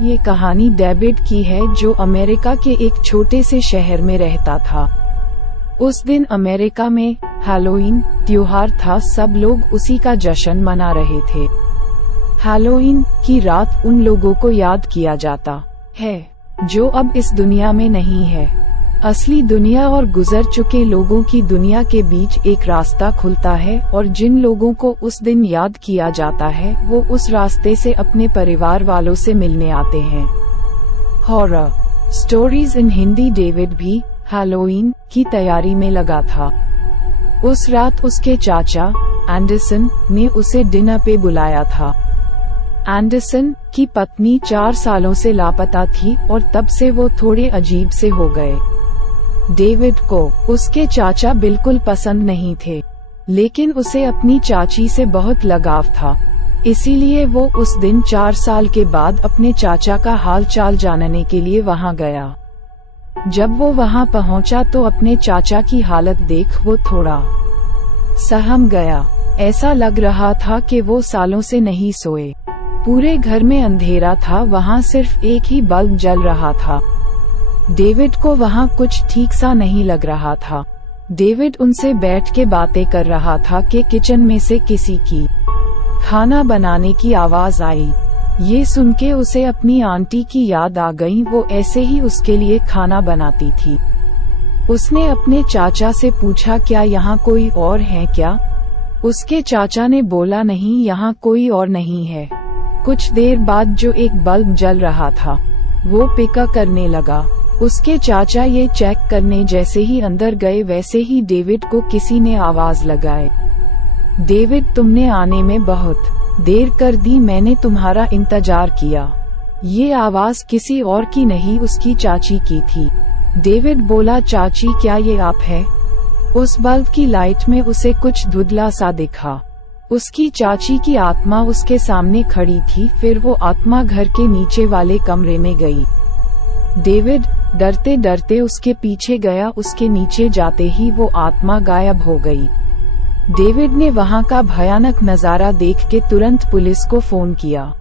ये कहानी डेविड की है, जो अमेरिका के एक छोटे से शहर में रहता था। उस दिन अमेरिका में हैलोवीन त्योहार था। सब लोग उसी का जश्न मना रहे थे। हैलोवीन की रात उन लोगों को याद किया जाता है जो अब इस दुनिया में नहीं है। असली दुनिया और गुजर चुके लोगों की दुनिया के बीच एक रास्ता खुलता है, और जिन लोगों को उस दिन याद किया जाता है वो उस रास्ते से अपने परिवार वालों से मिलने आते हैं। Horror stories in Hindi. David भी हैलोवीन की तैयारी में लगा था। उस रात उसके चाचा एंडरसन ने उसे डिनर पे बुलाया था। एंडरसन की पत्नी 4 सालों से लापता थी और तब से वो थोड़े अजीब से हो गए। डेविड को उसके चाचा बिल्कुल पसंद नहीं थे, लेकिन उसे अपनी चाची से बहुत लगाव था। इसीलिए वो उस दिन 4 साल के बाद अपने चाचा का हाल चाल जानने के लिए वहां गया। जब वो वहां पहुंचा तो अपने चाचा की हालत देख वो थोड़ा सहम गया। ऐसा लग रहा था कि वो सालों से नहीं सोए। पूरे घर में अंधेरा था, वहां सिर्फ एक ही बल्ब जल रहा था। डेविड को वहां कुछ ठीक सा नहीं लग रहा था। डेविड उनसे बैठ के बातें कर रहा था कि किचन में से किसी की खाना बनाने की आवाज आई। ये सुन के उसे अपनी आंटी की याद आ गई। वो ऐसे ही उसके लिए खाना बनाती थी। उसने अपने चाचा से पूछा, क्या यहाँ कोई और है क्या? उसके चाचा ने बोला, नहीं, यहाँ कोई और नहीं है। कुछ देर बाद जो एक बल्ब जल रहा था वो पिका करने लगा। उसके चाचा ये चेक करने जैसे ही अंदर गए, वैसे ही डेविड को किसी ने आवाज लगाए, डेविड, तुमने आने में बहुत देर कर दी, मैंने तुम्हारा इंतजार किया। ये आवाज किसी और की नहीं, उसकी चाची की थी। डेविड बोला, चाची, क्या ये आप है? उस बल्ब की लाइट में उसे कुछ धुंधला सा दिखा। उसकी चाची की आत्मा उसके सामने खड़ी थी। फिर वो आत्मा घर के नीचे वाले कमरे में गई। डेविड डरते डरते उसके पीछे गया। उसके नीचे जाते ही वो आत्मा गायब हो गई। डेविड ने वहां का भयानक नजारा देख के तुरंत पुलिस को फोन किया।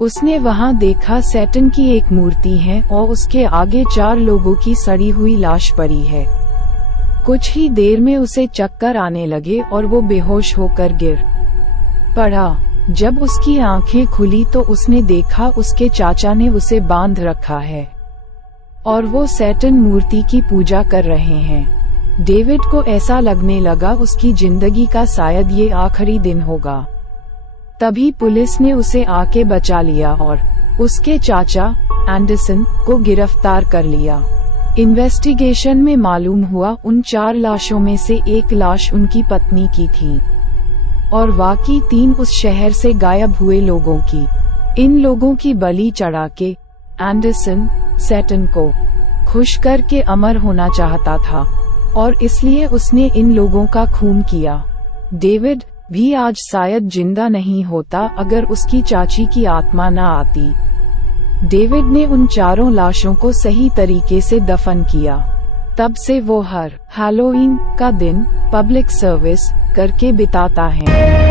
उसने वहां देखा सैटन की एक मूर्ति है और उसके आगे 4 लोगों की सड़ी हुई लाश पड़ी है। कुछ ही देर में उसे चक्कर आने लगे और वो बेहोश होकर गिर पड़ा। जब उसकी आंखें खुली तो उसने देखा उसके चाचा ने उसे बांध रखा है और वो सैटन मूर्ति की पूजा कर रहे हैं। डेविड को ऐसा लगने लगा उसकी जिंदगी का शायद ये आखिरी दिन होगा। तभी पुलिस ने उसे आके बचा लिया और उसके चाचा एंडरसन को गिरफ्तार कर लिया। इन्वेस्टिगेशन में मालूम हुआ उन 4 लाशों में से एक लाश उनकी पत्नी की थी और बाकी 3 उस शहर से गायब हुए लोगों की। इन लोगों की बलि चढ़ा के एंडरसन सैटन को खुश करके अमर होना चाहता था और इसलिए उसने इन लोगों का खून किया। डेविड भी आज शायद जिंदा नहीं होता अगर उसकी चाची की आत्मा न आती। डेविड ने उन 4 लाशों को सही तरीके से दफन किया। तब से वो हर हैलोवीन का दिन पब्लिक सर्विस करके बिताता है।